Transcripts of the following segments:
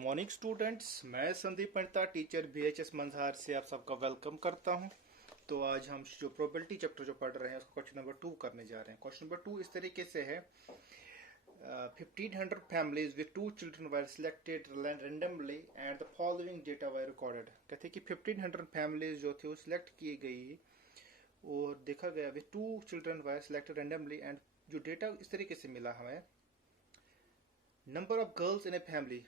Morning students, मैं Sandeep Pandita teacher BHS Manjhar से आप सबका वेलकम करता हूं। तो आज हम जो प्रोबेबिलिटी चैप्टर जो पढ़ रहे हैं उसको क्वेश्चन नंबर 2 करने जा रहे हैं। क्वेश्चन नंबर 2 इस तरीके से है, 1500 families with 2 children were selected randomly and the following data were recorded। कहते हैं कि 1500 families जो थे वो सिलेक्ट की गई और देखा गया with 2 children were selected randomly and जो डेटा इस तरीके से मिला हमें, number of girls in a family,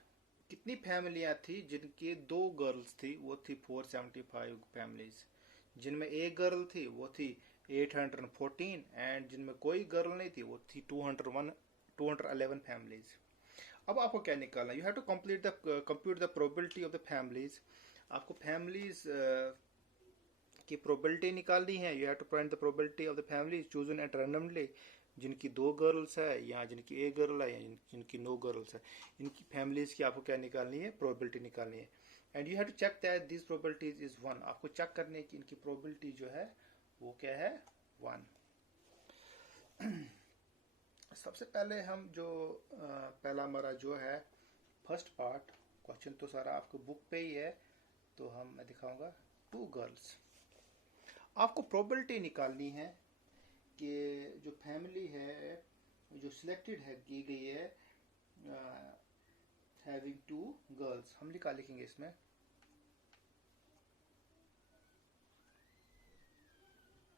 कितनी फैमिलियां थी जिनकी 2 गर्ल्स थी, वो थी 475 फैमिलीज। जिनमें एक गर्ल थी वो थी 814 एंड जिनमें कोई गर्ल नहीं थी वो थी 211 फैमिलीज। अब आपको क्या निकालना, you have to compute the probability of the families. आपको फैमिलीज की प्रोबेबिलिटी निकालनी है। You have to find the probability of the families chosen at randomly, जिनकी 2 गर्ल्स है या जिनकी एक गर्ल है या जिनकी 9 गर्ल्स है। इनकी फैमिलीज की आपको क्या निकालनी है, प्रोबेबिलिटी निकालनी है। And you have to check that this probabilities is 1। आपको चेक करने है कि इनकी प्रोबेबिलिटी जो है वो क्या है, 1। सबसे पहले हम जो पहला हमारा जो है फर्स्ट पार्ट, क्वेश्चन तो सारा आपको बुक पे ही है, तो मैं दिखाऊंगा 2 गर्ल्स। आपको प्रोबेबिलिटी निकालनी है कि जो फैमिली है जो सिलेक्टेड है की गई है हैविंग 2 गर्ल्स। हम क्या लिखेंगे इसमें,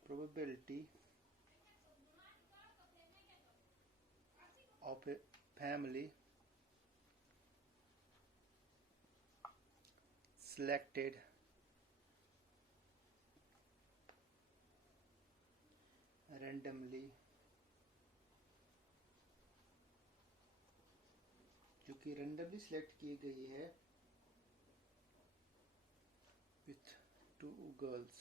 probability of a family selected randomly, जो कि randomly सिलेक्ट की गई है with 2 गर्ल्स,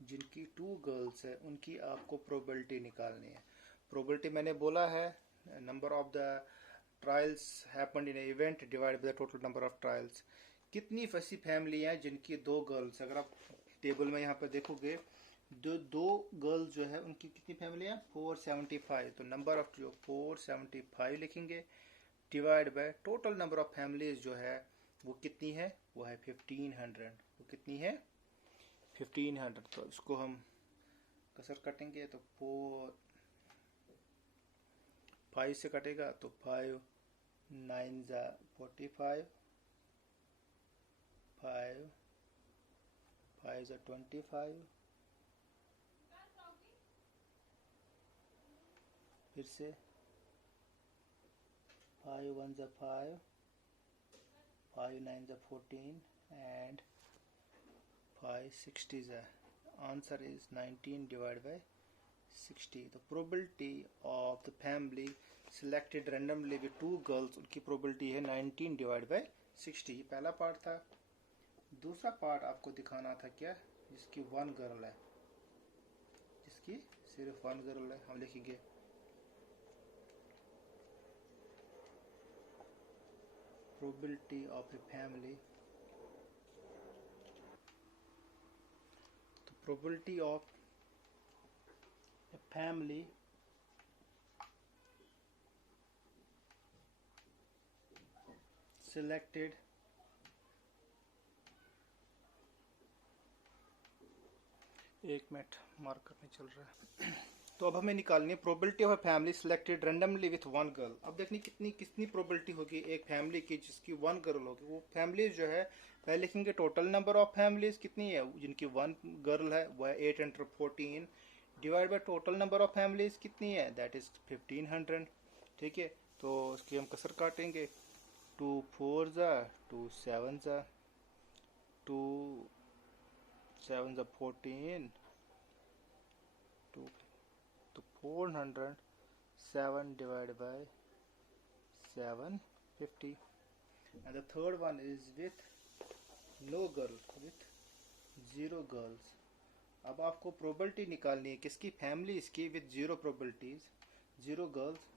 जिनकी 2 गर्ल्स है उनकी आपको प्रोबेबिलिटी निकालनी है। प्रोबेबिलिटी मैंने बोला है, number of the trials happened in event divide by the total number of trials. कितनी ऐसी फैमिली हैं जिनकी 2 गर्ल्स, अगर आप टेबल में यहाँ पर देखोगे दो गर्ल्स जो है उनकी कितनी फैमिली है, 475। तो नंबर ऑफ जो 475 लिखेंगे divide by total number of families जो है वो कितनी है, वो है 1500। वो कितनी है, 1500। तो इसको हम कसर कटेंगे तो 5 से कटेगा तो 5 9 45, 5 5 25, फिर से 5 1 5, 5 9 14 and 5 60 answer is 19 divide by 60। तो probability of the family selected randomly with 2 girls, उनकी प्रोबेबिलिटी है 19 डिवाइड बाय 60। ये पहला पार्ट था। दूसरा पार्ट आपको दिखाना था क्या, जिसकी 1 गर्ल है, जिसकी सिर्फ 1 गर्ल है। हम लिखेंगे probability of a family, the probability of a family selected एक मिनट मार्कर में चल रहा है। तो अब हमें निकालनी है probability of a family selected randomly with 1 girl. अब देखनी कितनी कितनी प्रोबेबिलिटी होगी एक फैमिली की जिसकी 1 गर्ल होगी। वो फैमिलीज जो है पहले लिखेंगे टोटल नंबर ऑफ फैमिलीज कितनी है, जिनकी 1 गर्ल है वो है 814 divide by total number of families कितनी है, दैट इज 1500। ठीक है, तो उसकी हम कसर काटेंगे, 2 4 2 7 2 7 14, 2 तो 407 divided by 750 and the third one is with no girl, with 0 girls। अब आपको प्रोबेबिलिटी निकालनी है किसकी, फैमिली इसकी with 0 probabilities, 0 girls.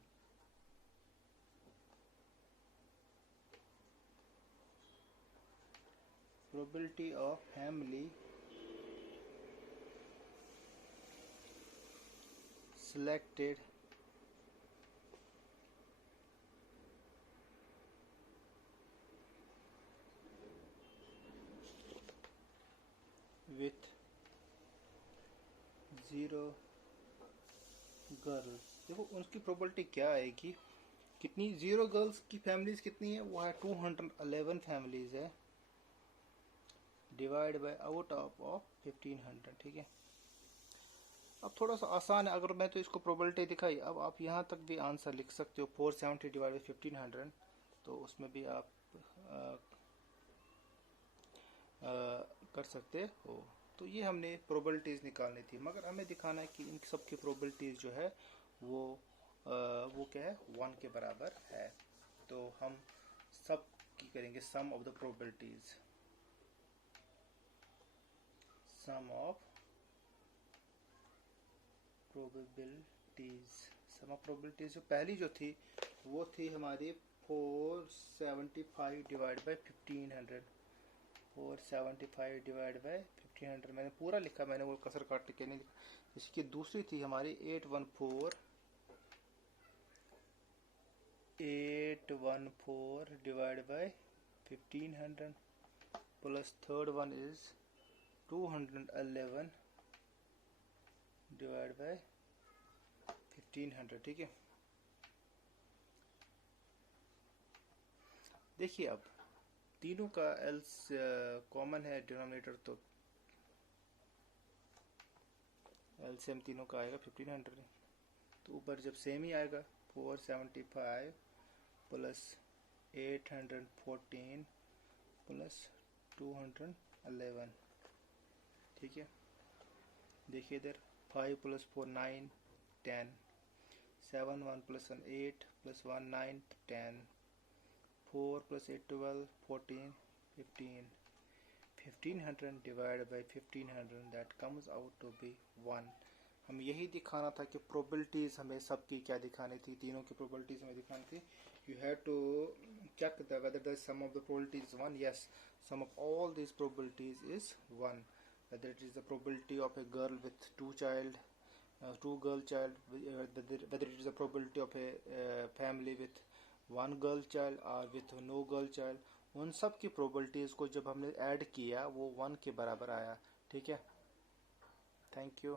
Probability of family selected with 0 girls. देखो उनकी प्रोबेबिलिटी क्या आएगी, कितनी 0 गर्ल्स की फैमिलीज कितनी है, वो है 211 फैमिलीज है, डिवाइड बाय आउट ऑफ 1500। ठीक है, अब थोड़ा सा आसान है, अगर मैं तो इसको प्रोबेबिलिटी दिखाई, अब आप यहाँ तक भी आंसर लिख सकते हो 470 डिवाइड बाई 1500, तो उसमें भी आप कर सकते हो। तो ये हमने प्रोबेबिलिटीज़ निकालनी थी, मगर हमें दिखाना है कि इन सब की प्रोबेबिलिटीज़ जो है वो क्या है, 1 के बराबर है। तो हम सब की करेंगे sum of the probabilities, sum of probabilities, sum of probabilities जो पहली जो थी वो थी हमारी 475 डिवाइड बाई 1500, 475 डिवाइड बाई 1500 मैंने पूरा लिखा, मैंने वो कसर काट के नहीं लिखा। इसकी दूसरी थी हमारी 814 divide by 1500, plus third one is 211 divide by 1500। ठीक है, देखिए अब तीनों का एल्स कॉमन है डिनोमिनेटर, तो एलसीएम तीनों का आएगा 1500, तो ऊपर जब सेम ही आएगा 475 प्लस 814 प्लस 211। ठीक है, देखिए इधर 5 plus 4 9 10, 7 1 plus 1 8 plus 1 9 10, 4 plus 8 12 14 15, 1500 divided by 1500, that comes out to be 1। हम यही दिखाना था कि प्रोबेबिलिटीज़ हमें सबकी क्या दिखानी थी, तीनों की प्रोबेबिलिटीज़ हमें दिखानी थी। You have to check whether the sum of the probabilities is 1। yes, sum of all these probabilities is 1, whether it is the probability of a girl with two girl child, whether it is the probability of a family with 1 girl child और with no girl child, उन सब की probabilities को जब हमने add किया वो 1 के बराबर आया। ठीक है, थैंक यू।